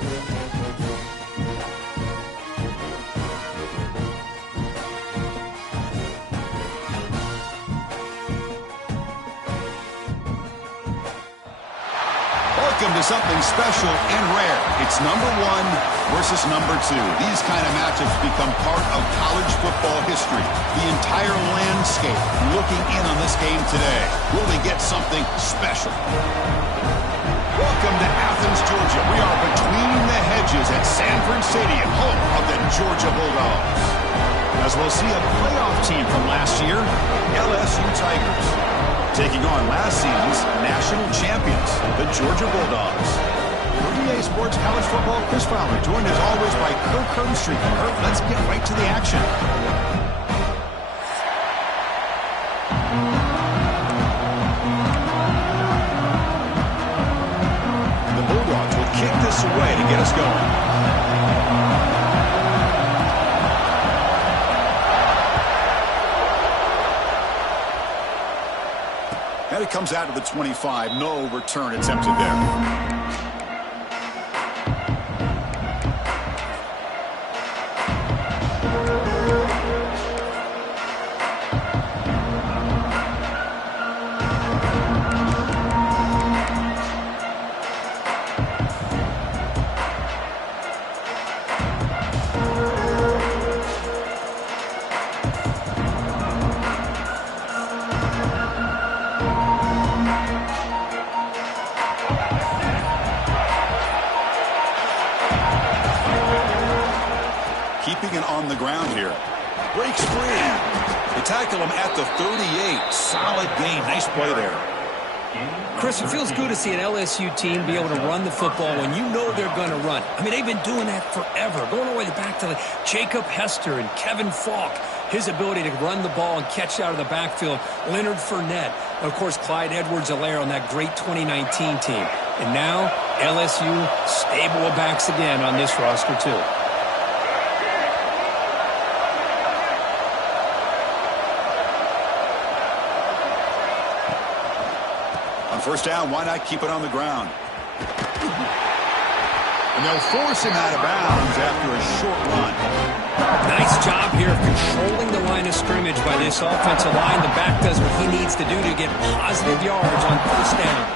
Welcome to something special and rare. It's number 1 versus number 2. These kind of matchups become part of college football history. The entire landscape looking in on this game today. Will they get something special? Welcome to Athens, Georgia. We are between the hedges at Sanford Stadium, home of the Georgia Bulldogs. As we'll see a playoff team from last year, LSU Tigers, taking on last season's national champions, the Georgia Bulldogs. For EA Sports College Football, Chris Fowler, joined as always by Kirk Herbstreit. Kirk, let's get right to the action. The Bulldogs will kick this away to get us going. And it comes out to the 25. No return attempted there. Keeping it on the ground here. Breaks free. They tackle him at the 38. Solid gain. Nice play there. Chris, it feels good to see an LSU team be able to run the football when you know they're going to run. I mean, they've been doing that forever, going all the way back to Jacob Hester and Kevin Falk. His ability to run the ball and catch out of the backfield. Leonard Fournette. Of course, Clyde Edwards-Helaire on that great 2019 team. And now, LSU stable of backs again on this roster, too. First down, why not keep it on the ground? And they'll force him out of bounds after a short run. Nice job here of controlling the line of scrimmage by this offensive line. The back does what he needs to do to get positive yards on first down.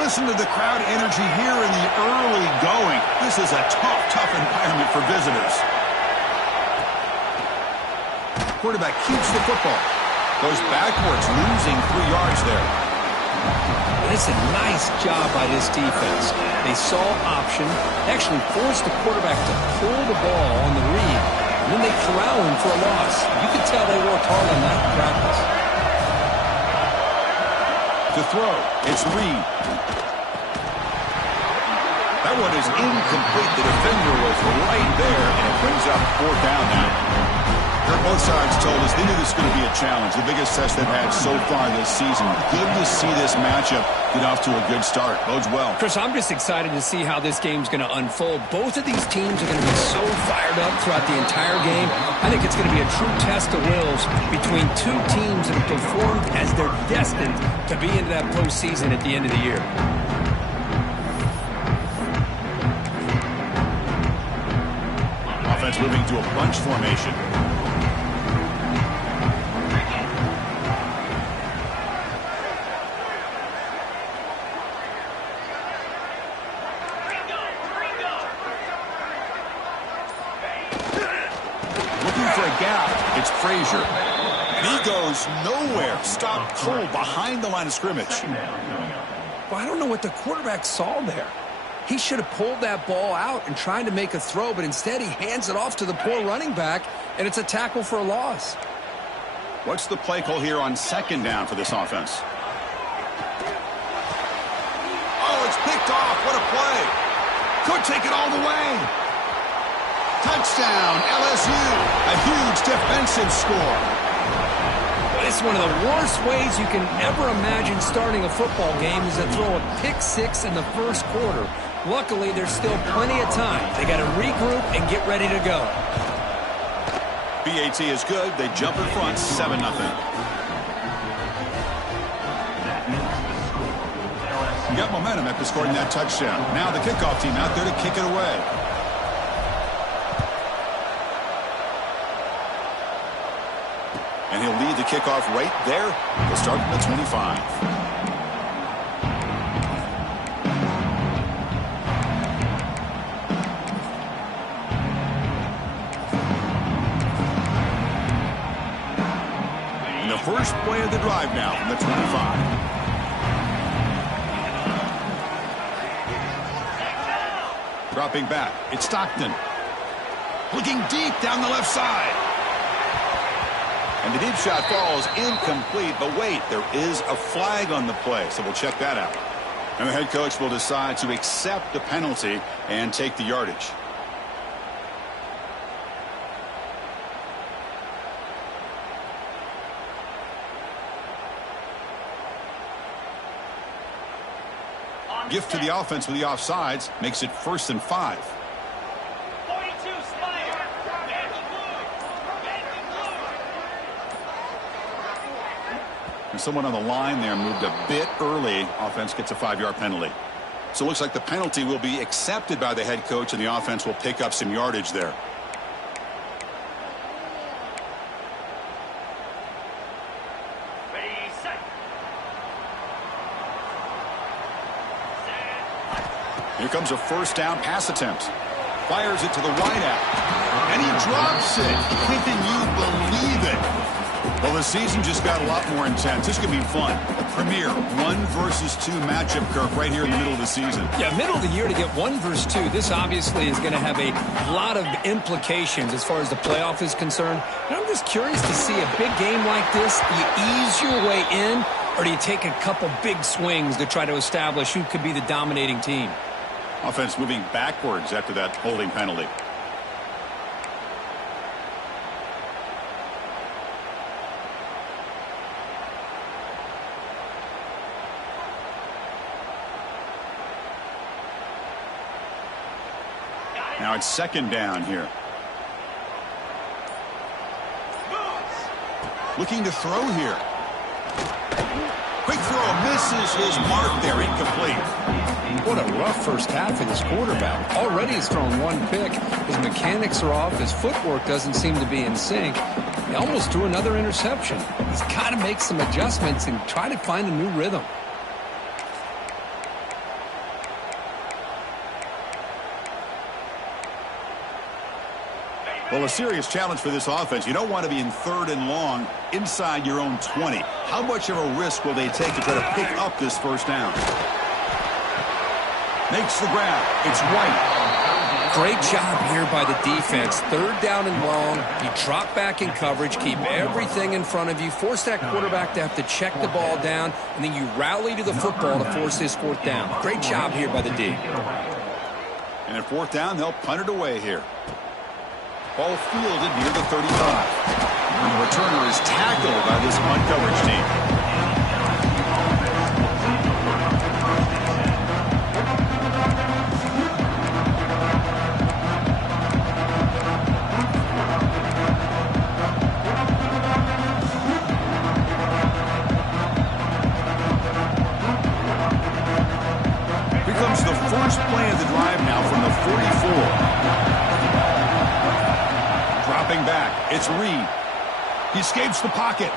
Listen to the crowd energy here in the early going. This is a tough environment for visitors. Quarterback keeps the football. Goes backwards, losing 3 yards there. It's a nice job by this defense. They saw option, actually forced the quarterback to pull the ball on the read, and then they corral him for a loss. You can tell they worked hard on that in practice. To throw, it's Reed. That one is incomplete. The defender was right there, and it brings up 4th down now. Both sides told us they knew this was going to be a challenge, the biggest test they've had so far this season. Good to see this matchup get off to a good start. Bodes well. Chris, I'm just excited to see how this game's going to unfold. Both of these teams are going to be so fired up throughout the entire game. I think it's going to be a true test of wills between two teams that have performed as they're destined to be into that postseason at the end of the year. Offense moving to a bunch formation. It's Frazier. He goes nowhere. Stop cold behind the line of scrimmage. Well, I don't know what the quarterback saw there. He should have pulled that ball out and tried to make a throw, but instead he hands it off to the poor running back, and it's a tackle for a loss. What's the play call here on 2nd down for this offense? Oh, it's picked off. What a play. Could take it all the way. Touchdown, LSU. A huge defensive score. It's one of the worst ways you can ever imagine starting a football game is to throw a pick 6 in the first quarter. Luckily, there's still plenty of time. They got to regroup and get ready to go. PAT is good. They jump in front 7-0. Got momentum after scoring that touchdown. Now the kickoff team out there to kick it away. And he'll lead the kickoff right there. He'll start from the 25. And the first play of the drive now from the 25. Dropping back, it's Stockton. Looking deep down the left side. And the deep shot falls incomplete, but wait, there is a flag on the play, so we'll check that out. And the head coach will decide to accept the penalty and take the yardage. Gift to the offense with the offsides makes it 1st and 5. 42 Spire. And someone on the line there moved a bit early. Offense gets a 5-yard penalty. So it looks like the penalty will be accepted by the head coach, and the offense will pick up some yardage there. Here comes a 1st down pass attempt. Fires it to the wideout. And he drops it. Can you believe it? Well, the season just got a lot more intense. This could be fun. A premier 1 versus 2 matchup, Kirk, right here in the middle of the season. Yeah, middle of the year to get 1 versus 2. This obviously is going to have a lot of implications as far as the playoff is concerned. And I'm just curious to see a big game like this. Do you ease your way in, or do you take a couple big swings to try to establish who could be the dominating team? Offense moving backwards after that holding penalty. Now it's 2nd down here. Looking to throw here. Quick throw, misses his mark there, incomplete. What a rough first half for this quarterback. Already has thrown 1 pick. His mechanics are off. His footwork doesn't seem to be in sync. He almost threw another interception. He's got to make some adjustments and try to find a new rhythm. Well, a serious challenge for this offense. You don't want to be in 3rd and long inside your own 20. How much of a risk will they take to try to pick up this 1st down? Makes the grab. It's White. Great job here by the defense. 3rd down and long. You drop back in coverage, keep everything in front of you, force that quarterback to have to check the ball down, and then you rally to the football to force this 4th down. Great job here by the D. And at 4th down, they'll punt it away here. Ball fielded near the 35. And the returner is tackled by this punt coverage team. Here comes the first play of the drive now from the 44. Dropping back, it's Reed. He escapes the pocket.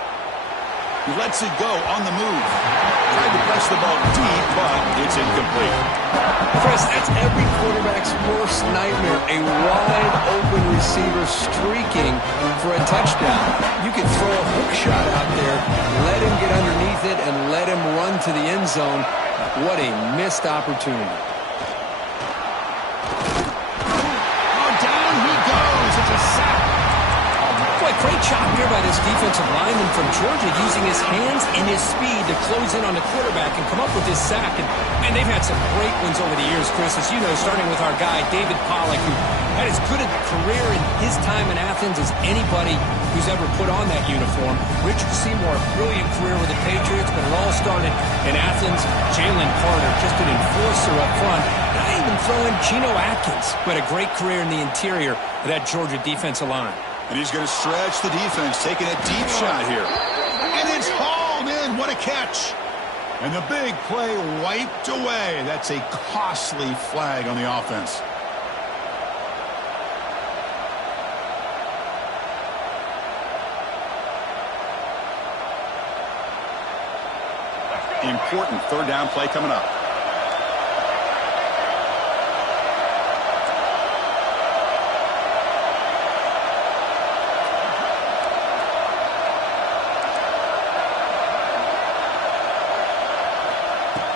He lets it go on the move. Tried to press the ball deep, but it's incomplete. Chris, that's every quarterback's worst nightmare. A wide open receiver streaking for a touchdown. You can throw a hook shot out there, let him get underneath it, and let him run to the end zone. What a missed opportunity. Oh, down he goes. It's a sack. Boy, great job here by this defensive lineman from Georgia, using his hands and his speed to close in on the quarterback and come up with this sack. And they've had some great ones over the years, Chris, as you know, starting with our guy, David Pollack, who had as good a career in his time in Athens as anybody who's ever put on that uniform. Richard Seymour, brilliant career with the Patriots, but it all started in Athens. Jalen Carter, just an enforcer up front. And I even throw in Geno Atkins, who had a great career in the interior of that Georgia defensive line. And he's going to stretch the defense, taking a deep shot here. And it's hauled in. What a catch. And the big play wiped away. That's a costly flag on the offense. Important third down play coming up.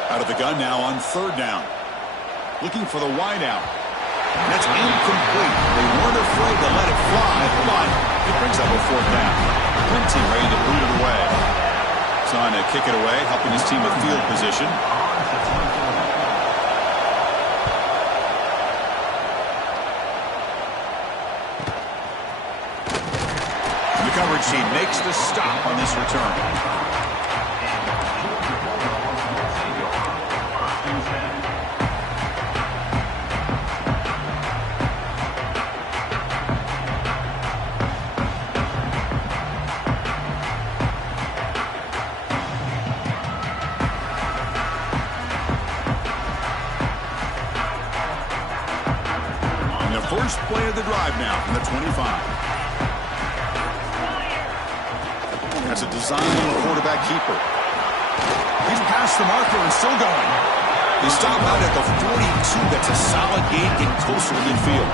Out of the gun now on third down. Looking for the wide out. That's incomplete. They weren't afraid to let it fly, but it brings up a fourth down. Plenty ready to boot it away. Trying to kick it away, helping his team with field position. The coverage team makes the stop on this return. First play of the drive now from the 25. That's a design quarterback keeper. He's past the marker and still going. They stop out at the 42. That's a solid gain, getting closer to midfield.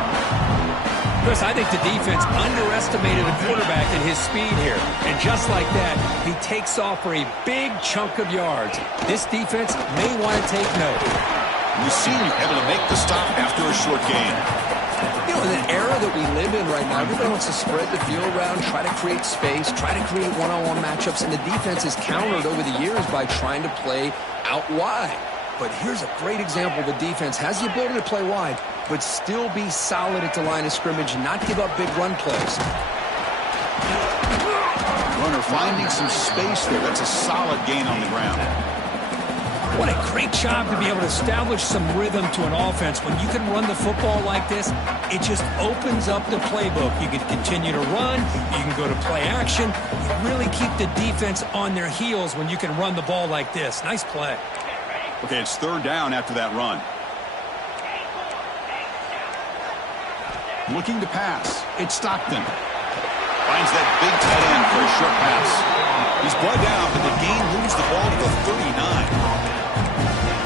Chris, I think the defense underestimated the quarterback and his speed here. And just like that, he takes off for a big chunk of yards. This defense may want to take note. We've seen you able to make the stop after a short gain. You know, in the era that we live in right now, everybody wants to spread the field around, try to create space, try to create one-on-one matchups, and the defense is countered over the years by trying to play out wide. But here's a great example. The defense has the ability to play wide, but still be solid at the line of scrimmage and not give up big run plays. Runner finding some space there. That's a solid gain on the ground. What a great job to be able to establish some rhythm to an offense. When you can run the football like this, it just opens up the playbook. You can continue to run. You can go to play action. You really keep the defense on their heels when you can run the ball like this. Nice play. Okay, it's third down after that run. Looking to pass. It's Stockton. Finds that big tight end for a short pass. He's brought down, but the gain moves the ball to the 39.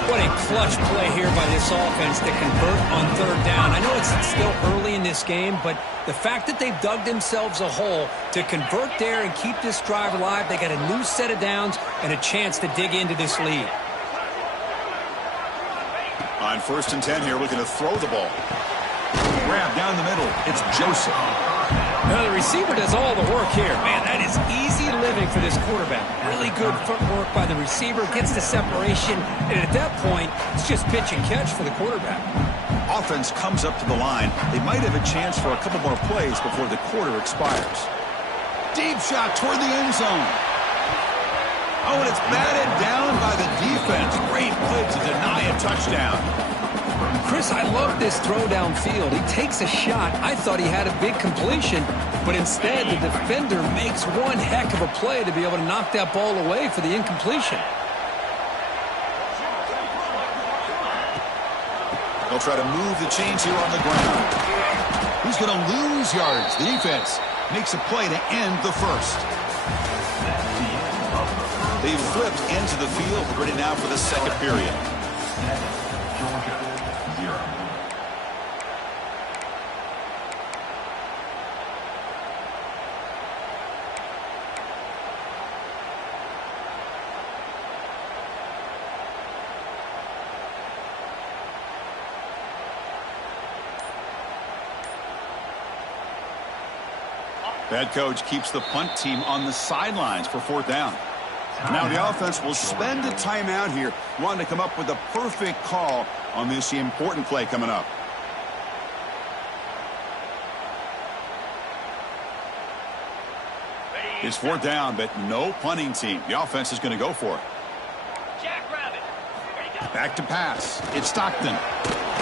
What a clutch play here by this offense to convert on third down. I know it's still early in this game, but the fact that they've dug themselves a hole to convert there and keep this drive alive, they got a new set of downs and a chance to dig into this lead. On 1st and 10 here, looking to throw the ball. Grab down the middle. It's Joseph. Now the receiver does all the work here. Man, that is easy living for this quarterback. Really good footwork by the receiver, gets the separation, and at that point, it's just pitch and catch for the quarterback. Offense comes up to the line. They might have a chance for a couple more plays before the quarter expires. Deep shot toward the end zone. Oh, and it's batted down by the defense. Great play to deny a touchdown. Chris, I love this throw downfield. He takes a shot. I thought he had a big completion, but instead the defender makes one heck of a play to be able to knock that ball away for the incompletion. They'll try to move the chains here on the ground. He's going to lose yards. The defense makes a play to end the first. They've flipped into the field, ready now for the second period. Head coach keeps the punt team on the sidelines for fourth down. Now the offense will spend a timeout here, wanting to come up with a perfect call on this important play coming up. It's fourth down, but no punting team. The offense is going to go for it. Back to pass. It's Stockton.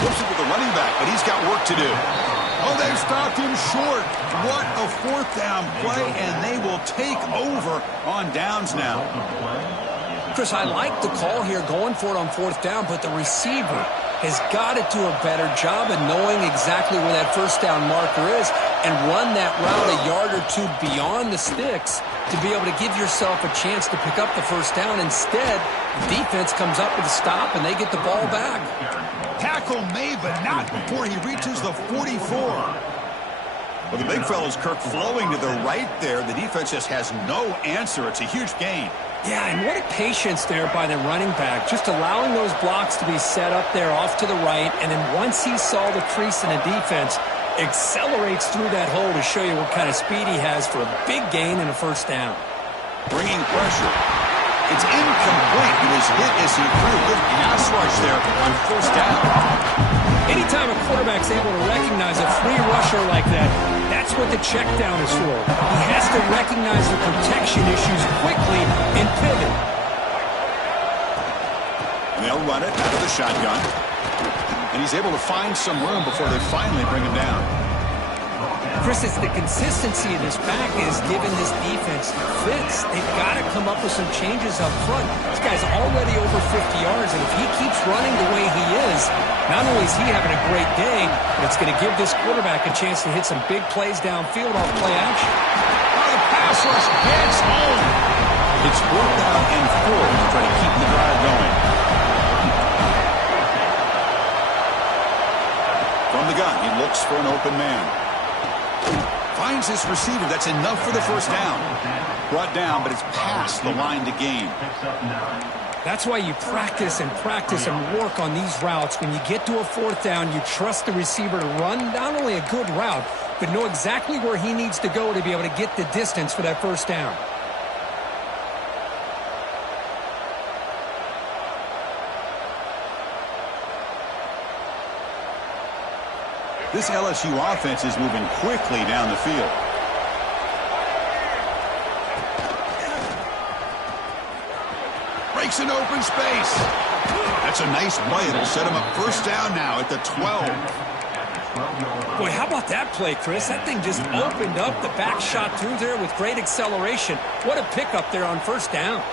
Flips it to the running back, but he's got work to do. Oh, they've stopped him short. What a fourth down play, and they will take over on downs now. Chris, I like the call here going for it on fourth down, but the receiver has got to do a better job of knowing exactly where that first down marker is and run that route a yard or two beyond the sticks to be able to give yourself a chance to pick up the first down. Instead, the defense comes up with a stop, and they get the ball back. Tackle made, but not before he reaches the 44. Well, the big fella's Kirk flowing to the right there. The defense just has no answer. It's a huge gain. Yeah, and what a patience there by the running back, just allowing those blocks to be set up there off to the right, and then once he saw the crease in the defense, accelerates through that hole to show you what kind of speed he has for a big gain and a first down. Bringing pressure. It's incomplete. He was hit as he threw. Good pass rush there on first down. Anytime a quarterback's able to recognize a free rusher like that, that's what the check down is for. He has to recognize the protection issues quickly and pivot. And they'll run it out of the shotgun. And he's able to find some room before they finally bring him down. Chris, it's the consistency of this back is giving this defense fits. They've got to come up with some changes up front. This guy's already over 50 yards, and if he keeps running the way he is, not only is he having a great day, but it's going to give this quarterback a chance to hit some big plays downfield off play action. Oh, the pass rush gets home. It's 4th down and 4 to try to keep the drive going. From the gun, he looks for an open man. Finds his receiver. That's enough for the first down. Brought down, but it's past the line to gain. That's why you practice and work on these routes. When you get to a 4th down, you trust the receiver to run not only a good route, but know exactly where he needs to go to be able to get the distance for that first down. This LSU offense is moving quickly down the field. Breaks an open space. That's a nice play. It'll set him up first down now at the 12. Boy, how about that play, Chris? That thing just opened up. The back shot through there with great acceleration. What a pickup there on first down.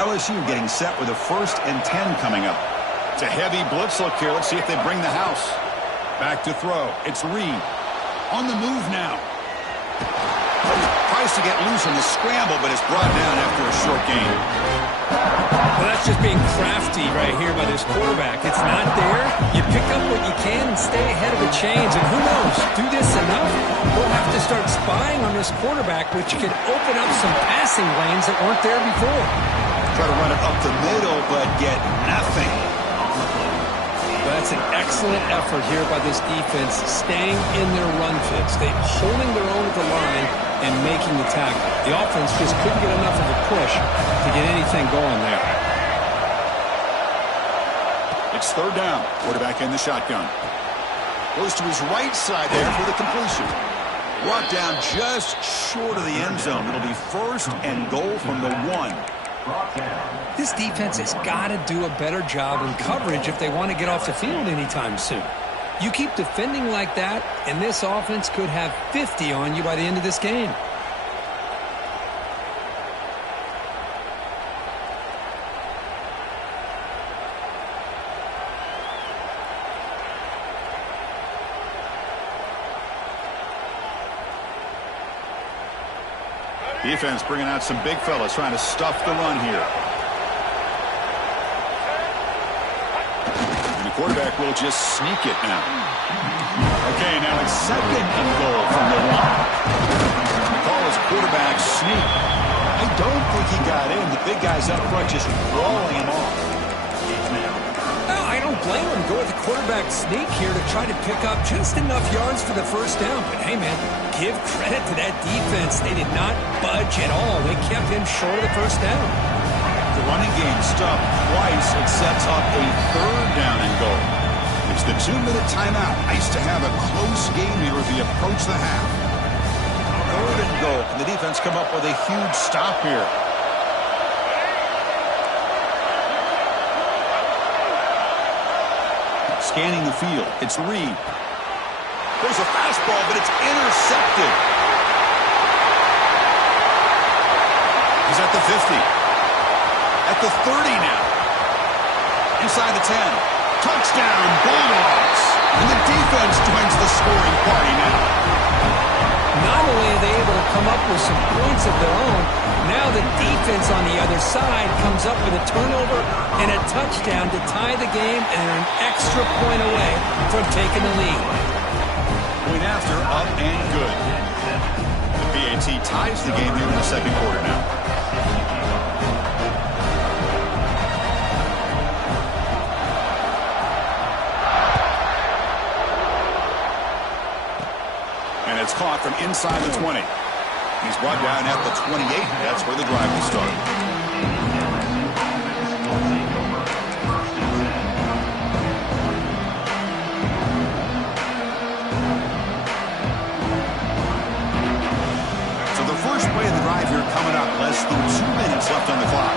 LSU getting set with a 1st and 10 coming up. It's a heavy blitz look here. Let's see if they bring the house. Back to throw. It's Reed. On the move now. Tries to get loose in the scramble, but it's brought down after a short gain. Well, that's just being crafty right here by this quarterback. It's not there. You pick up what you can and stay ahead of the chains. And who knows, do this enough, we'll have to start spying on this quarterback, which could open up some passing lanes that weren't there before. Try to run it up the middle, but get nothing. That's an excellent effort here by this defense, staying in their run fits. They're holding their own at the line and making the tackle. The offense just couldn't get enough of a push to get anything going there. It's 3rd down. Quarterback in the shotgun. Goes to his right side there for the completion. Brought down just short of the end zone. It'll be 1st and goal from the 1. This defense has got to do a better job in coverage if they want to get off the field anytime soon. You keep defending like that, and this offense could have 50 on you by the end of this game. Defense bringing out some big fellas trying to stuff the run here. And the quarterback will just sneak it now. Okay, now it's 2nd and goal from the 1. The call is quarterback sneak. I don't think he got in. The big guys up front just walling him off. No, I don't blame him. Go with the quarterback sneak here to try to pick up just enough yards for the first down. But hey, man, give credit to that defense. They did not budge at all. They kept him short of the first down. The running game stopped twice. It sets up a 3rd down and goal. It's the 2-minute timeout. Nice to have a close game here as we approach the half. 3rd and goal. The defense defense come up with a huge stop here. Scanning the field. It's Reed. There's a fastball, but it's intercepted. He's at the 50. At the 30 now. Inside the 10. Touchdown, Bulldogs. And the defense joins the scoring party now. Not only are they able to come up with some points of their own, now the defense on the other side comes up with a turnover and a touchdown to tie the game, and they're an extra point away from taking the lead. Point after, up and good. The PAT ties the game here in the second quarter now. And it's caught from inside the 20. He's brought down at the 28. That's where the drive will start. So the first play of the drive here coming up. Less than 2 minutes left on the clock.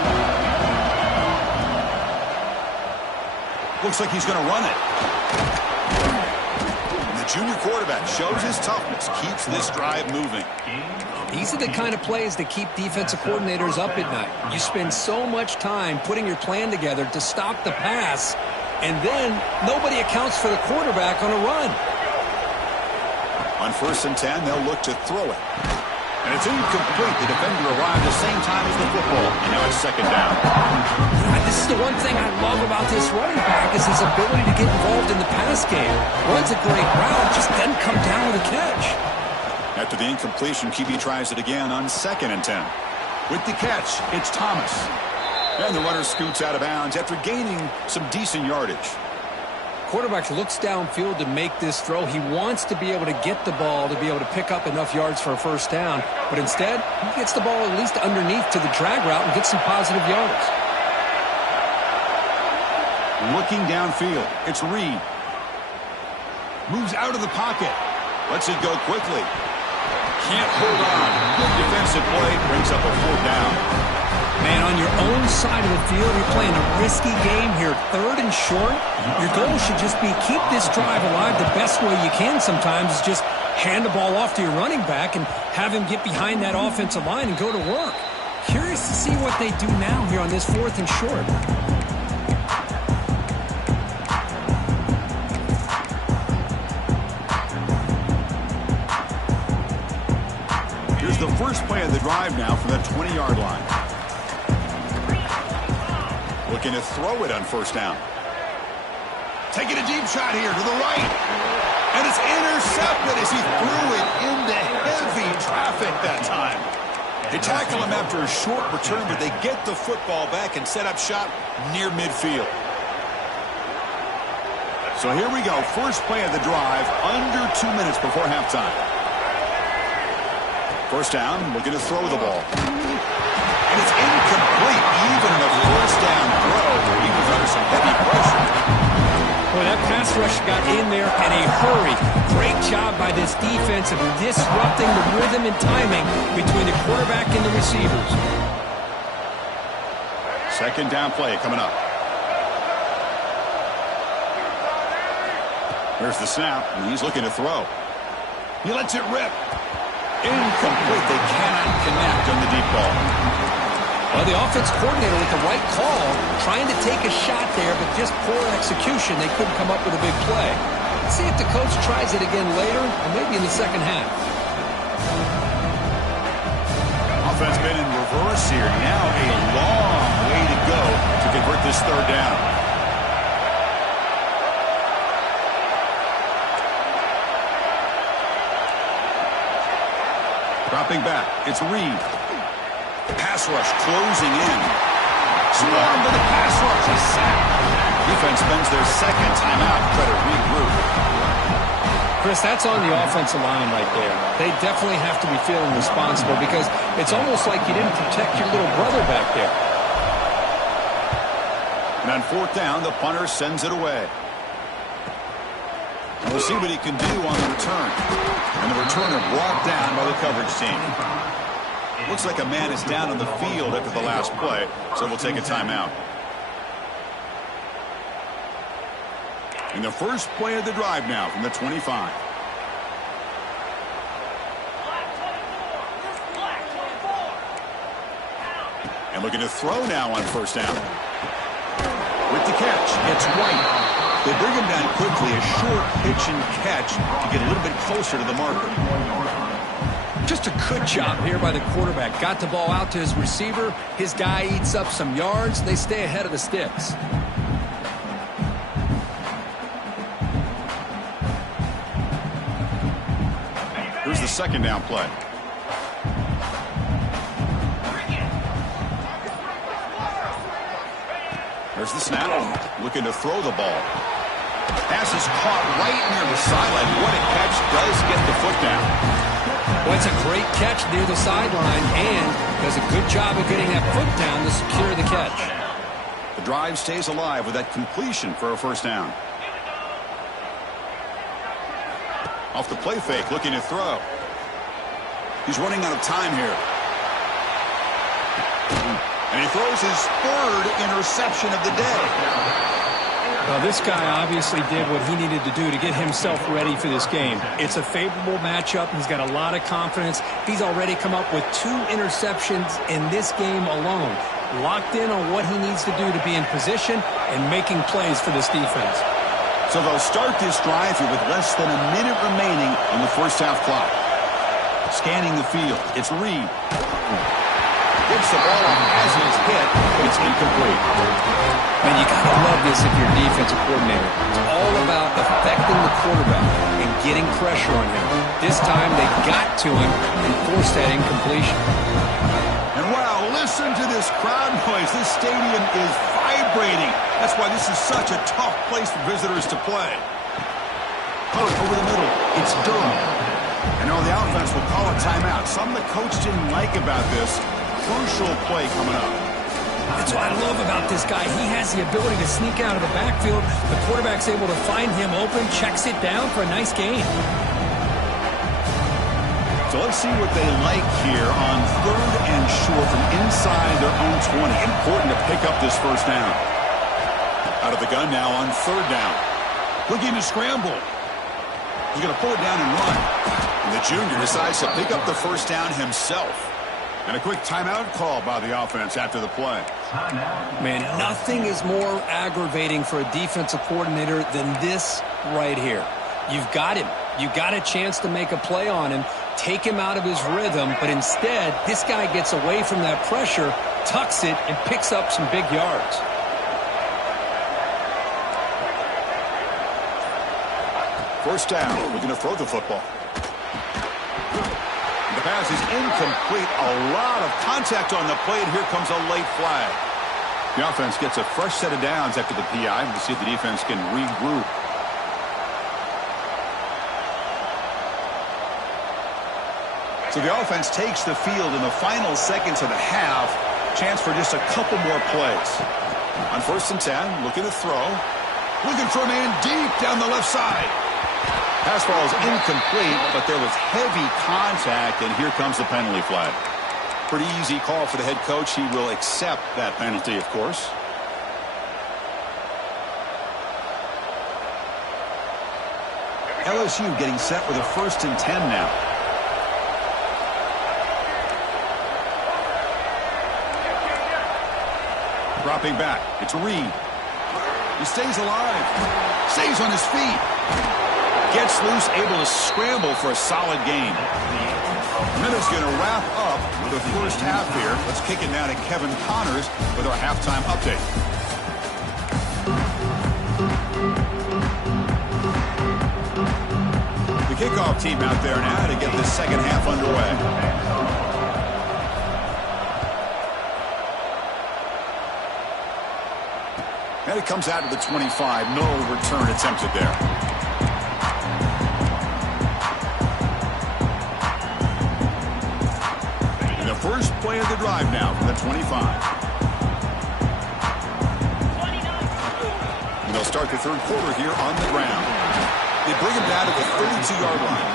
Looks like he's going to run it. The junior quarterback shows his toughness, keeps this drive moving. These are the kind of plays that keep defensive coordinators up at night. You spend so much time putting your plan together to stop the pass, and then nobody accounts for the quarterback on a run. On 1st and 10, they'll look to throw it. And it's incomplete. The defender arrived at the same time as the football, and now it's second down. This is the one thing I love about this running back is his ability to get involved in the pass game. Runs a great route, just doesn't come down with a catch. After the incompletion, QB tries it again on 2nd and 10. With the catch, it's Thomas. And the runner scoots out of bounds after gaining some decent yardage. Quarterback looks downfield to make this throw. He wants to be able to get the ball to be able to pick up enough yards for a first down. But instead, he gets the ball at least underneath to the drag route and gets some positive yards. Looking downfield, it's Reed. Moves out of the pocket. Lets it go quickly. Can't hold on. Good defensive play. Brings up a 4th down. Man, on your own side of the field, you're playing a risky game here. 3rd and short. Your goal should just be keep this drive alive the best way you can sometimes is just hand the ball off to your running back and have him get behind that offensive line and go to work. Curious to see what they do now here on this 4th and short. Here's the first play of the drive now from that 20-yard line. Looking to throw it on 1st down. Taking a deep shot here to the right. And it's intercepted as he threw it into heavy traffic that time. They tackle him after a short return, but they get the football back and set up shop near midfield. So here we go. First play of the drive, under 2 minutes before halftime. 1st down, looking to throw the ball. And it's incomplete, even in a 1st down throw. He was under some heavy pressure. Boy, that pass rush got in there in a hurry. Great job by this defense of disrupting the rhythm and timing between the quarterback and the receivers. 2nd down play coming up. There's the snap, and he's looking to throw. He lets it rip. Incomplete. They cannot connect on the deep ball. Well, the offense coordinator with the right call, trying to take a shot there, but just poor execution. They couldn't come up with a big play. Let's see if the coach tries it again later, or maybe in the second half. Offense been in reverse here. Now a long way to go to convert this 3rd down. Dropping back, it's Reed. Pass rush closing in. Swarm to the pass rush. He's sacked. Defense spends their 2nd timeout. Try to regroup. Chris, that's on the offensive line right there. They definitely have to be feeling responsible because it's almost like you didn't protect your little brother back there. And on 4th down, the punter sends it away. We'll see what he can do on the return. And the returner brought down by the coverage team. Looks like a man is down on the field after the last play, so we'll take a timeout. And the first play of the drive now from the 25. And looking to throw now on first down. With the catch, it's White. They bring him down quickly, a short pitch and catch to get a little bit closer to the marker. Just a good job here by the quarterback. Got the ball out to his receiver. His guy eats up some yards. They stay ahead of the sticks. Here's the second down play. There's the snap. Looking to throw the ball. Pass is caught right near the sideline. What a catch. Does get the foot down. Well, it's a great catch near the sideline and does a good job of getting that foot down to secure the catch. The drive stays alive with that completion for a first down. Off the play fake, looking to throw. He's running out of time here. And he throws his third interception of the day. Well, this guy obviously did what he needed to do to get himself ready for this game. It's a favorable matchup. He's got a lot of confidence. He's already come up with 2 interceptions in this game alone. Locked in on what he needs to do to be in position and making plays for this defense. So they'll start this drive here with less than a minute remaining on the first half clock. Scanning the field, it's Reed. Gets the ball off as it's hit, but it's incomplete. Man, you gotta love this if you're a defensive coordinator. It's all about affecting the quarterback and getting pressure on him. This time they got to him and forced that incompletion. And wow, listen to this crowd noise. This stadium is vibrating. That's why this is such a tough place for visitors to play. Oh, over the middle, it's Durham. And now the offense will call a timeout. Something the coach didn't like about this. Crucial play coming up. That's what I love about this guy. He has the ability to sneak out of the backfield. The quarterback's able to find him open, checks it down for a nice gain. So let's see what they like here on 3rd and short from inside their own 20. Important to pick up this first down. Out of the gun now on 3rd down. Looking to scramble. He's going to pull it down and run. And the junior decides to pick up the first down himself. And a quick timeout call by the offense after the play. Man, nothing is more aggravating for a defensive coordinator than this right here. You've got him. You've got a chance to make a play on him, take him out of his rhythm, but instead, this guy gets away from that pressure, tucks it, and picks up some big yards. First down, we're going to throw the football. The pass is incomplete. A lot of contact on the play, and here comes a late flag. The offense gets a fresh set of downs after the PI. We'll see if the defense can regroup. So the offense takes the field in the final seconds of the half. Chance for just a couple more plays. On 1st and 10, looking to throw. Looking for a man deep down the left side. Pass ball is incomplete, but there was heavy contact, and here comes the penalty flag. Pretty easy call for the head coach. He will accept that penalty, of course. LSU getting set with a 1st and 10 now. Dropping back, it's Reed. He stays alive. Stays on his feet. Gets loose, able to scramble for a solid gain. Minutes going to wrap up the first half here. Let's kick it now to Kevin Connors with our halftime update. The kickoff team out there now to get this second half underway. And it comes out to the 25. No return attempted there. And the first play of the drive now from the 25. And they'll start the 3rd quarter here on the ground. They bring him down to the 32-yard line.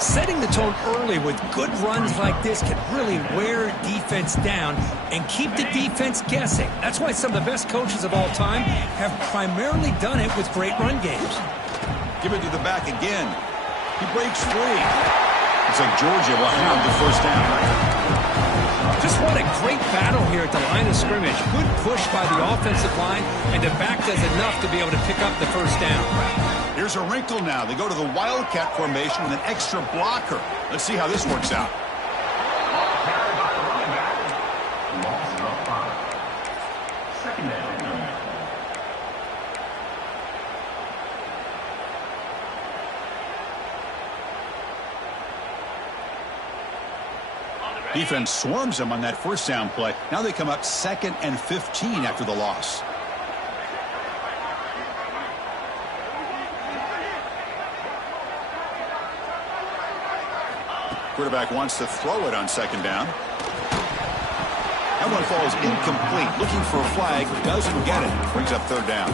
Setting the tone early with good runs like this can really wear defense down and keep the defense guessing. That's why some of the best coaches of all time have primarily done it with great run games. Give it to the back again. He breaks free. It's like Georgia will have the first down. Just what a great battle here at the line of scrimmage. Good push by the offensive line, and the back does enough to be able to pick up the first down. Here's a wrinkle now. They go to the Wildcat formation with an extra blocker. Let's see how this works out. Defense swarms them on that first down play. Now they come up 2nd and 15 after the loss. Quarterback wants to throw it on 2nd down. That one falls incomplete. Looking for a flag. Doesn't get it. Brings up 3rd down.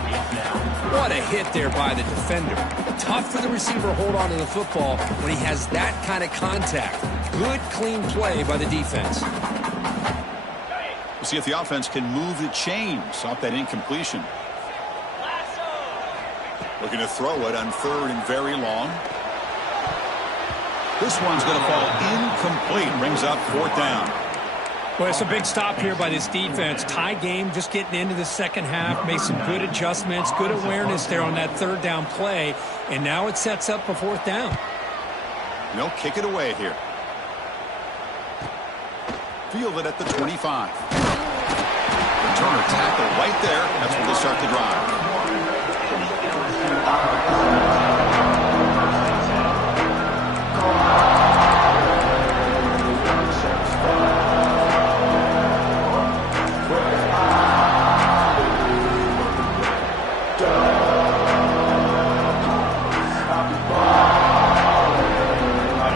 What a hit there by the defender. Tough for the receiver to hold on to the football when he has that kind of contact. Good, clean play by the defense. We'll see if the offense can move the chains off that incompletion. Looking to throw it on 3rd and very long. This one's going to fall incomplete. Brings up 4th down. Well, it's a big stop here by this defense. Tie game, just getting into the second half. Made some good adjustments, good awareness there on that 3rd down play. And now it sets up a 4th down. They'll kick it away here. Fielded at the 25. Returner tackle right there. That's where they start the drive.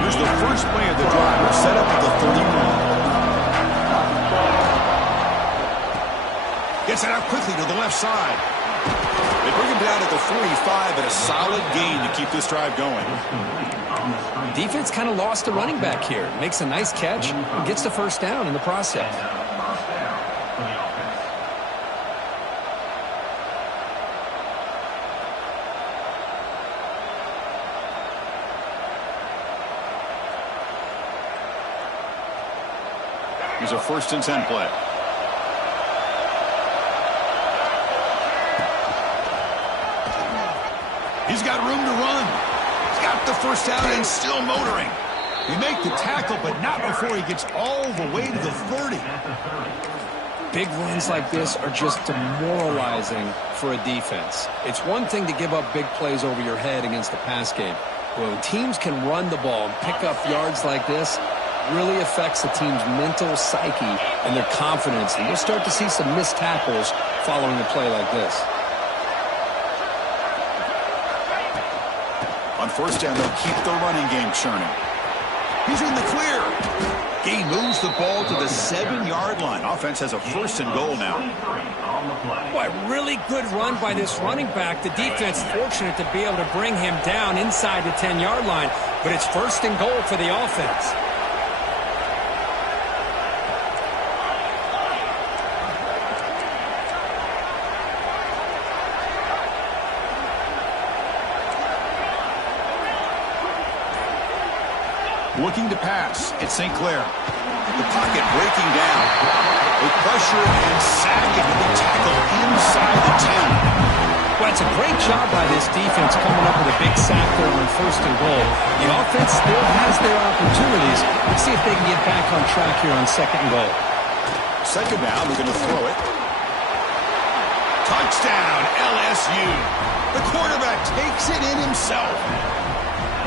Here's the first play of the drive. We're set up at the 31. Gets it out quickly to the left side. They bring him down at the 45, but a solid gain to keep this drive going. Defense kind of lost the running back here. Makes a nice catch and gets the first down in the process. Here's a 1st and 10 play. He's got room to run. He's got the first down and still motoring. He make the tackle, but not before he gets all the way to the 30. Big runs like this are just demoralizing for a defense. It's one thing to give up big plays over your head against the pass game. When teams can run the ball and pick up yards like this, really affects the team's mental psyche and their confidence. And you'll start to see some missed tackles following a play like this. On 1st down, they'll keep the running game churning. He's in the clear. He moves the ball to the 7-yard line. Offense has a 1st and goal now. Boy, really good run by this running back. The defense fortunate to be able to bring him down inside the 10-yard line. But it's 1st and goal for the offense. Looking to pass. It's St. Clair. The pocket breaking down. With pressure and sacking with the tackle inside the 10. Well, it's a great job by this defense coming up with a big sack there on 1st and goal. The offense still has their opportunities. Let's see if they can get back on track here on 2nd and goal. 2nd down, they're going to throw it. Touchdown, LSU. The quarterback takes it in himself.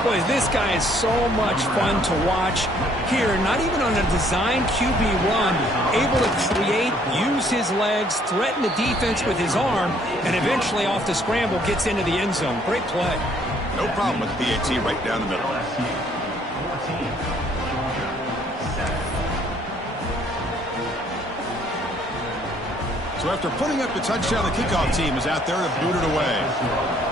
Boy, this guy is so much fun to watch here. Not even on a designed QB run, able to create, use his legs, threaten the defense with his arm, and eventually off the scramble gets into the end zone. Great play. No problem with PAT right down the middle. So after putting up the touchdown, the kickoff team is out there to boot it away.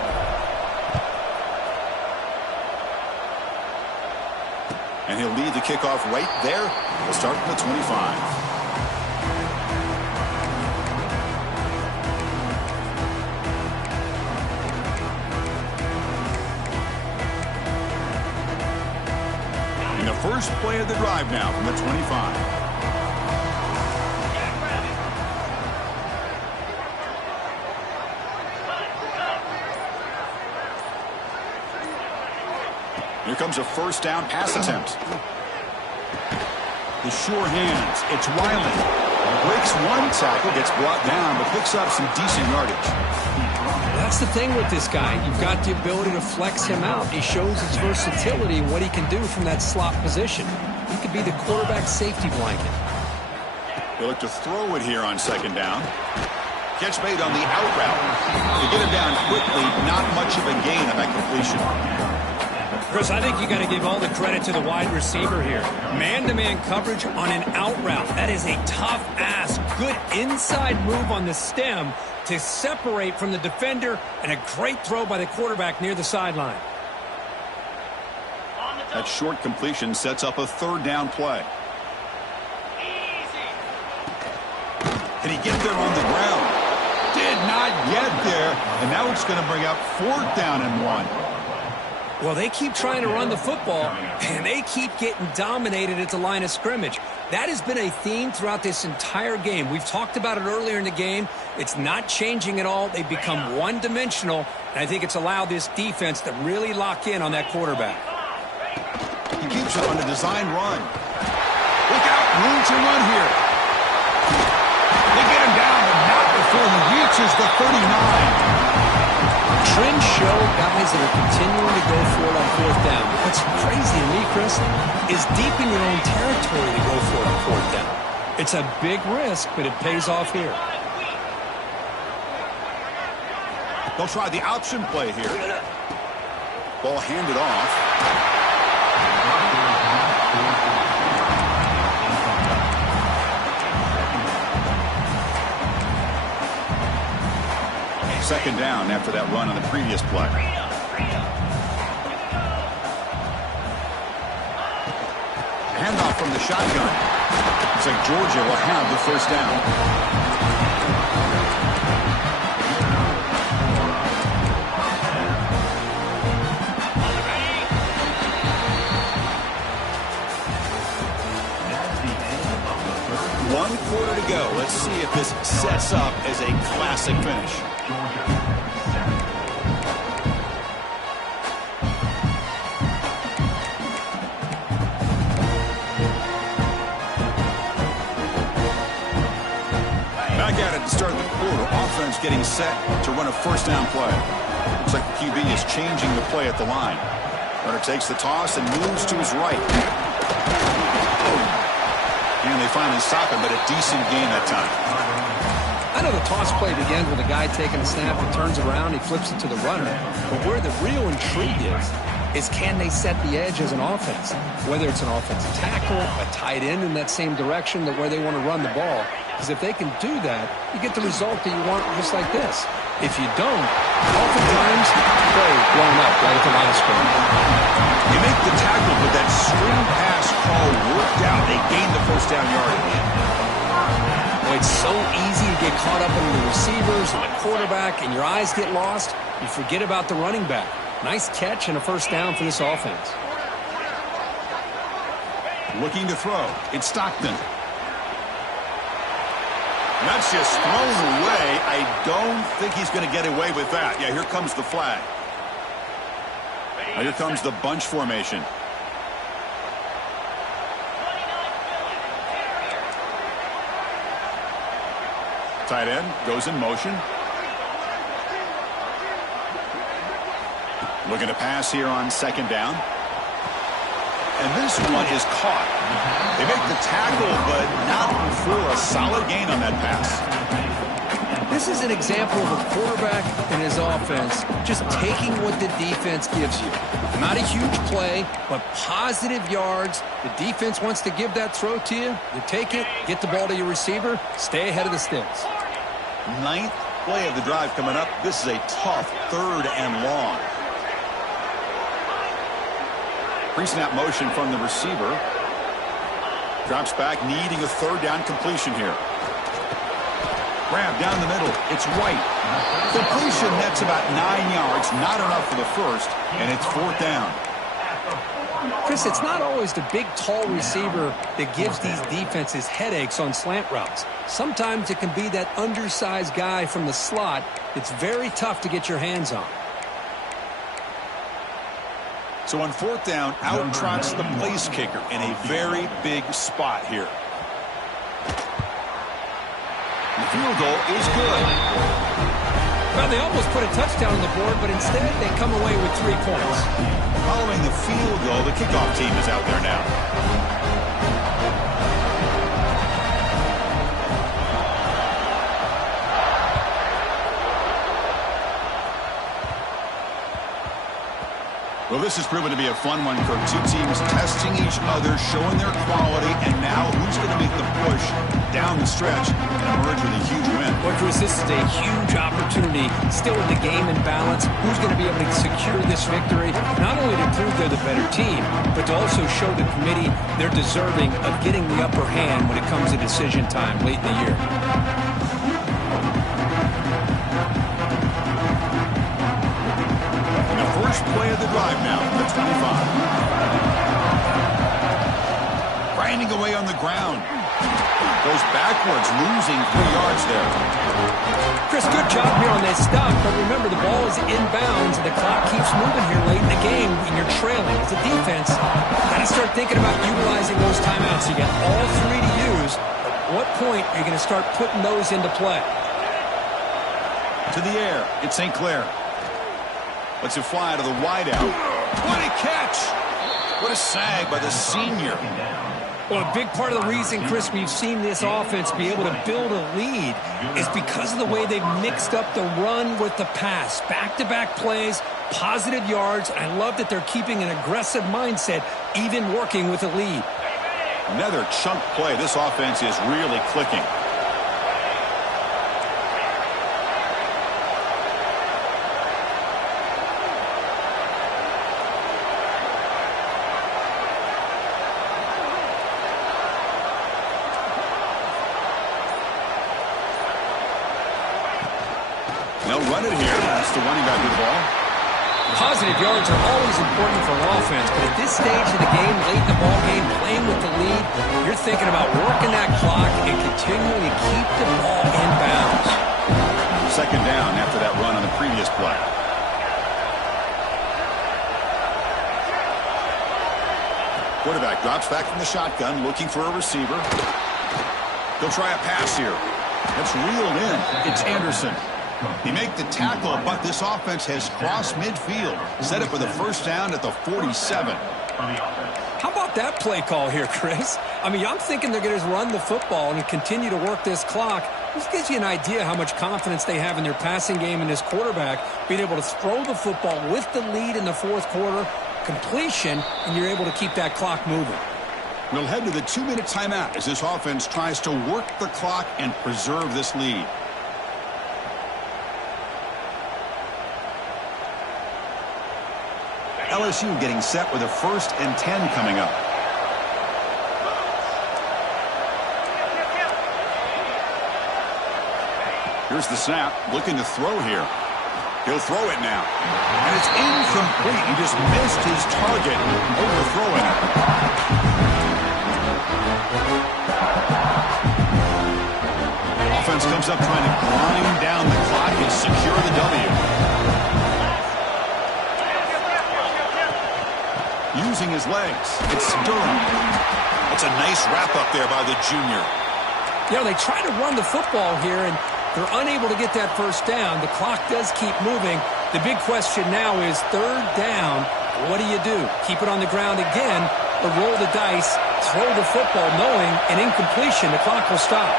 And he'll lead the kickoff right there. We'll start from the 25. And the first play of the drive now from the 25. Here comes a first down pass attempt. The sure hands. It's Wiley. Breaks one tackle, gets brought down, but picks up some decent yardage. That's the thing with this guy. You've got the ability to flex him out. He shows his versatility and what he can do from that slot position. He could be the quarterback safety blanket. They look to throw it here on second down. Catch made on the out route. To get him down quickly, not much of a gain on that completion. Chris, I think you got to give all the credit to the wide receiver here. Man-to-man coverage on an out route. That is a tough ask. Good inside move on the stem to separate from the defender, and a great throw by the quarterback near the sideline. That short completion sets up a third down play. Did he get there on the ground? Did not get there, and now it's going to bring up fourth down and 1. Well, they keep trying to run the football, and they keep getting dominated at the line of scrimmage. That has been a theme throughout this entire game. We've talked about it earlier in the game. It's not changing at all. They've become one-dimensional, and I think it's allowed this defense to really lock in on that quarterback. He keeps it on the design run. Look out, room to run here. They get him down, but not before he reaches the 39. Trends show guys that are continuing to go for it on fourth down. What's crazy to me, Chris, is deep in your own territory to go for it on fourth down. It's a big risk, but it pays off here. They'll try the option play here. Ball handed off. Second down after that run on the previous play. Handoff from the shotgun. Looks like Georgia will have the first down. One quarter to go. Let's see if this sets up as a classic finish. Back at it to start the quarter. Offense getting set to run a first down play. Looks like the QB is changing the play at the line. Runner takes the toss and moves to his right. And they finally stop him, but a decent gain that time. I know the toss play begins with a guy taking a snap and turns around, he flips it to the runner. But where the real intrigue is can they set the edge as an offense? Whether it's an offensive tackle, a tight end in that same direction that where they want to run the ball. Because if they can do that, you get the result that you want just like this. If you don't, oftentimes, play blown up right at the line of scrimmage. You make the tackle, but that string pass call worked out. They gained the first down yardage. Well, it's so easy to get caught up in the receivers and the quarterback, and your eyes get lost. You forget about the running back. Nice catch and a first down for this offense. Looking to throw. It's Stockton. That's just thrown away. I don't think he's going to get away with that. Yeah, here comes the flag. Now here comes the bunch formation. Tight end goes in motion. Looking to pass here on second down. And this one is caught. They make the tackle, but not for a solid gain on that pass. This is an example of a quarterback and his offense just taking what the defense gives you. Not a huge play, but positive yards. The defense wants to give that throw to you. You take it, get the ball to your receiver, stay ahead of the sticks. Ninth play of the drive coming up. This is a tough third and long. Pre-snap motion from the receiver. Drops back, needing a third down completion here. Grab down the middle. It's White. Completion, that's about 9 yards. Not enough for the first, and it's fourth down. Chris, it's not always the big, tall receiver that gives these defenses headaches on slant routes. Sometimes it can be that undersized guy from the slot. It's very tough to get your hands on. So on fourth down, out trots the place kicker in a very big spot here. The field goal is good. Well, they almost put a touchdown on the board, but instead they come away with 3 points. Following the field goal, the kickoff team is out there now. Well, this has proven to be a fun one, Kirk. Two teams testing each other, showing their quality, and now who's going to make the push down the stretch and emerge with a huge win? Well, Chris, this is a huge opportunity. Still with the game in balance, who's going to be able to secure this victory? Not only to prove they're the better team, but to also show the committee they're deserving of getting the upper hand when it comes to decision time late in the year. First play of the drive now from the 25. Grinding away on the ground. Goes backwards, losing 3 yards there. Chris, good job here on that stop, but remember the ball is inbounds and the clock keeps moving here late in the game when you're trailing. As a defense, got to start thinking about utilizing those timeouts. You got all 3 to use. At what point are you going to start putting those into play? To the air, it's St. Clair. Lets it fly to the wideout. What a catch! What a sag by the senior. Well, a big part of the reason, Chris, we've seen this offense be able to build a lead is because of the way they've mixed up the run with the pass. Back-to-back plays, positive yards. I love that they're keeping an aggressive mindset, even working with a lead. Another chunk play. This offense is really clicking. They'll run it here. That's the running back with the ball. Positive yards are always important for an offense, but at this stage of the game, late in the ball game, playing with the lead, you're thinking about working that clock and continuing to keep the ball in bounds. Second down after that run on the previous play. Quarterback drops back from the shotgun, looking for a receiver. They'll try a pass here. That's reeled in. It's Anderson. He make the tackle, but this offense has crossed midfield. Set up for the first down at the 47. How about that play call here, Chris? I mean, I'm thinking they're going to run the football and continue to work this clock. This gives you an idea how much confidence they have in their passing game and this quarterback being able to throw the football with the lead in the fourth quarter, completion, and you're able to keep that clock moving. We'll head to the 2-minute timeout as this offense tries to work the clock and preserve this lead. LSU getting set with a 1st and 10 coming up. Here's the snap, looking to throw here. He'll throw it now. And it's incomplete. He just missed his target, overthrowing it. Offense comes up trying to grind down the clock and secure the W. Using his legs. It's Durham. It's a nice wrap-up there by the junior. You know, they try to run the football here, and they're unable to get that first down. The clock does keep moving. The big question now is third down. What do you do? Keep it on the ground again, or roll the dice, throw the football, knowing an incompletion, the clock will stop.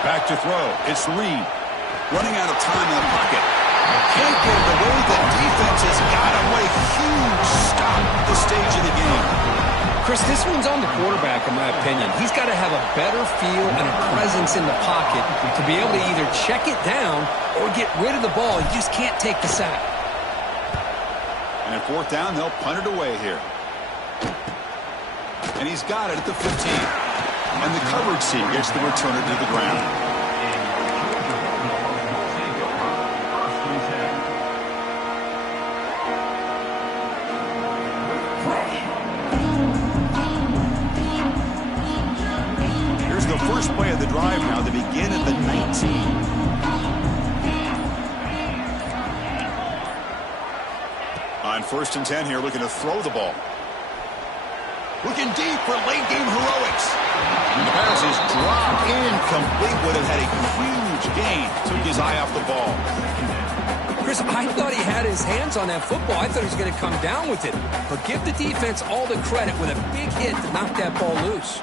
Back to throw. It's Reed. Running out of time in the pocket. Can't get it away. The defense has got away. Huge stop at this stage of the game. Chris, this one's on the quarterback, in my opinion. He's got to have a better feel and a presence in the pocket to be able to either check it down or get rid of the ball. He just can't take the sack. And at fourth down, they'll punt it away here. And he's got it at the 15. And the coverage team gets the returner to the ground. First play of the drive now to begin at the 19. On 1st and 10 here, looking to throw the ball. Looking deep for late game heroics. And the pass is dropped incomplete. Would have had a huge gain. Took his eye off the ball. Chris, I thought he had his hands on that football. I thought he was going to come down with it. But give the defense all the credit with a big hit to knock that ball loose.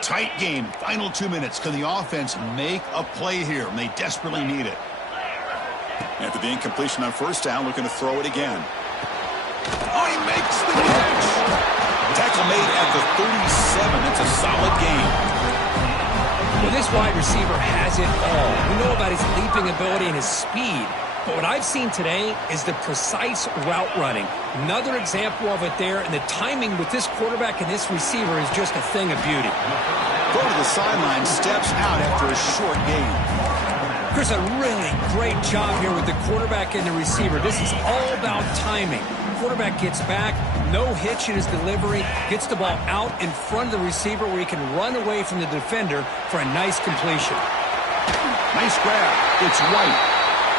Tight game. Final 2 minutes. Can the offense make a play here? And they desperately need it. After the incompletion on 1st down, looking to throw it again. Oh, he makes the catch. Tackle made at the 37. It's a solid game. Well, this wide receiver has it all. We know about his leaping ability and his speed. But what I've seen today is the precise route running. Another example of it there, and the timing with this quarterback and this receiver is just a thing of beauty. Go to the sideline, steps out after a short game. Chris, a really great job here with the quarterback and the receiver. This is all about timing. Quarterback gets back, no hitch in his delivery, gets the ball out in front of the receiver where he can run away from the defender for a nice completion. Nice grab. It's White.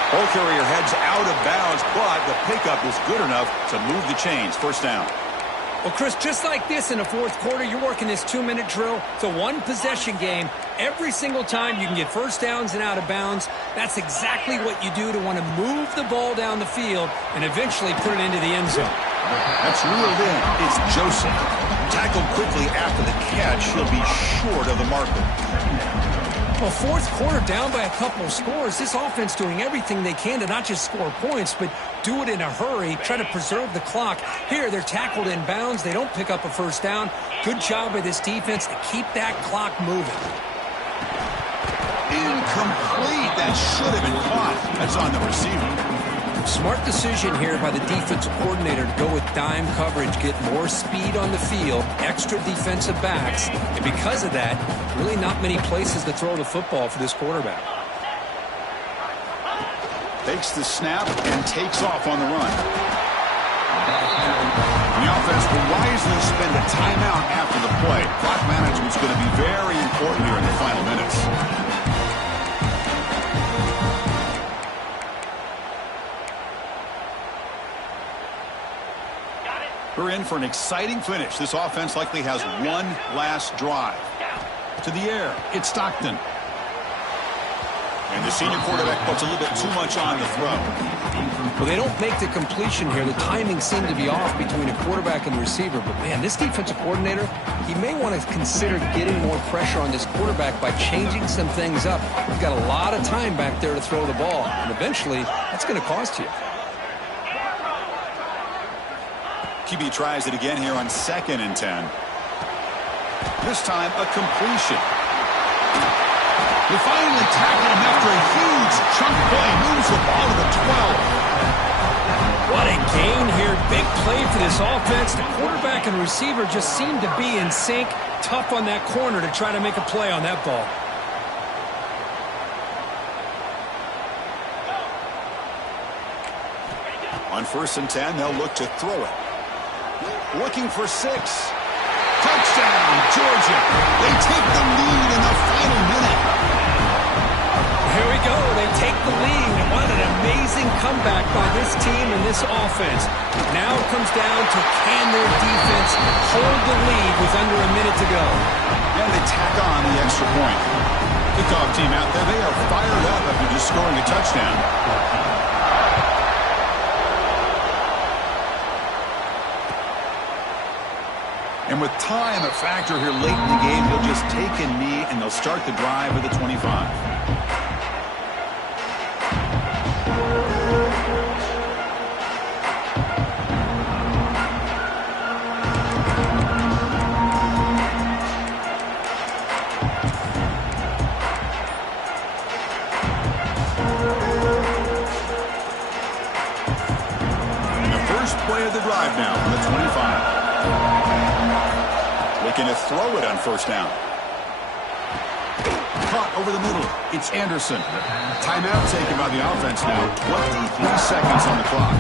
Ball carrier heads out of bounds, but the pickup is good enough to move the chains. 1st down. Well, Chris, just like this in the 4th quarter, you're working this 2-minute drill. It's a one-possession game. Every single time you can get 1st downs and out of bounds. That's exactly what you do to want to move the ball down the field and eventually put it into the end zone. That's reeled in. It's Joseph. Tackled quickly after the catch. He'll be short of the marker. Well, 4th quarter down by a couple of scores. This offense doing everything they can to not just score points, but do it in a hurry, try to preserve the clock. Here, they're tackled in bounds. They don't pick up a 1st down. Good job by this defense to keep that clock moving. Incomplete. That should have been caught. That's on the receiver. Smart decision here by the defensive coordinator to go with dime coverage, get more speed on the field, extra defensive backs, and because of that, really not many places to throw the football for this quarterback. Takes the snap and takes off on the run. The offense will wisely spend a timeout after the play. Clock management is going to be very important here in the final minutes. We're in for an exciting finish. This offense likely has one last drive. To the air, it's Stockton. And the senior quarterback puts a little bit too much on the throw. Well, they don't make the completion here. The timing seemed to be off between a quarterback and the receiver. But, man, this defensive coordinator, he may want to consider getting more pressure on this quarterback by changing some things up. You've got a lot of time back there to throw the ball. And eventually, that's going to cost you. QB tries it again here on 2nd and 10. This time, a completion. They finally tackle him after a huge chunk play. Moves the ball to the 12. What a gain here. Big play for this offense. The quarterback and receiver just seem to be in sync. Tough on that corner to try to make a play on that ball. On 1st and 10, they'll look to throw it. Looking for 6. Touchdown, Georgia. They take the lead in the final minute. Here we go. They take the lead. What an amazing comeback by this team and this offense. Now it comes down to can their defense hold the lead with under a minute to go. And they tack on the extra point. Kickoff team out there. They are fired up after just scoring a touchdown. And with time a factor here late in the game, they'll just take a knee and they'll start the drive with the 25. Play of the drive now on the 25. Looking to throw it on first down. Caught over the middle. It's Anderson. Timeout taken by the offense now. 23 seconds on the clock.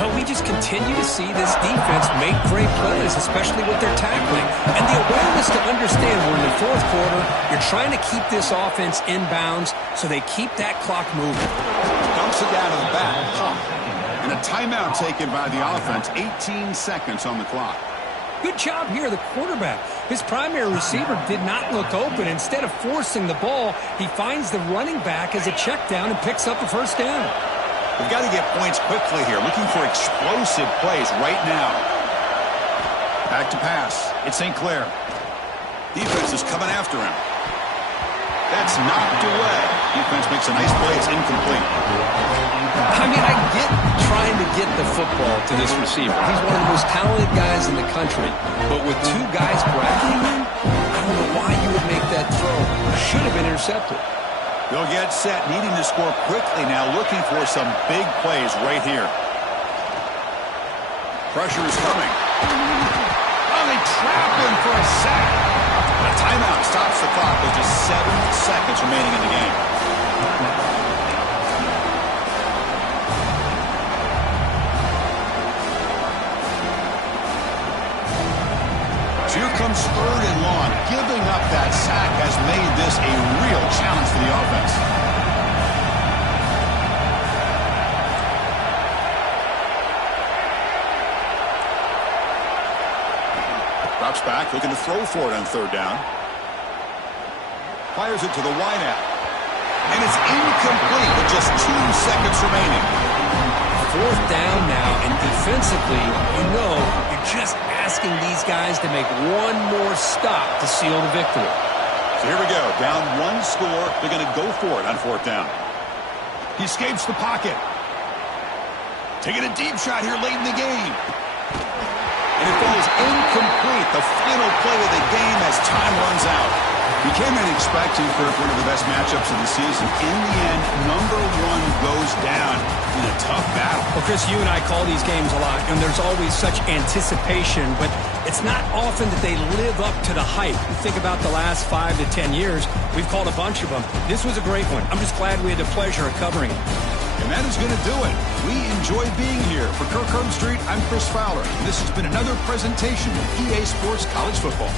Well, we just continue to see this defense make great plays, especially with their tackling. And the awareness to understand we're in the fourth quarter, you're trying to keep this offense in bounds so they keep that clock moving. Dumps it down to the back. And a timeout taken by the offense. 18 seconds on the clock. Good job here, the quarterback. His primary receiver did not look open. Instead of forcing the ball, he finds the running back as a check down and picks up the first down. We've got to get points quickly here. Looking for explosive plays right now. Back to pass. It's St. Clair. Defense is coming after him. That's knocked away. Defense makes a nice play. It's incomplete. I mean, I get trying to get the football to this receiver. He's one of the most talented guys in the country. But with two guys bracketing him, I don't know why you would make that throw. Should have been intercepted. They'll get set, needing to score quickly now, looking for some big plays right here. Pressure is coming. Oh, they trap him for a sack. A timeout stops the clock with just 7 seconds remaining in the game. Here comes 3rd and long. Giving up that sack has made this a real challenge for the offense. Drops back, looking to throw for it on 3rd down. Fires it to the wideout. And it's incomplete with just 2 seconds remaining. 4th down now, and defensively, you know, you're just asking these guys to make one more stop to seal the victory. So here we go. Down 1 score. They're going to go for it on 4th down. He escapes the pocket. Taking a deep shot here late in the game. And it falls incomplete. The final play of the game as time runs out. You came in expecting for one of the best matchups of the season. In the end, number 1 goes down in a tough battle. Well, Chris, you and I call these games a lot, and there's always such anticipation, but it's not often that they live up to the hype. You think about the last 5 to 10 years, we've called a bunch of them. This was a great one. I'm just glad we had the pleasure of covering it. And that is going to do it. We enjoy being here. For Kirk Street, I'm Chris Fowler. And this has been another presentation of EA Sports College Football.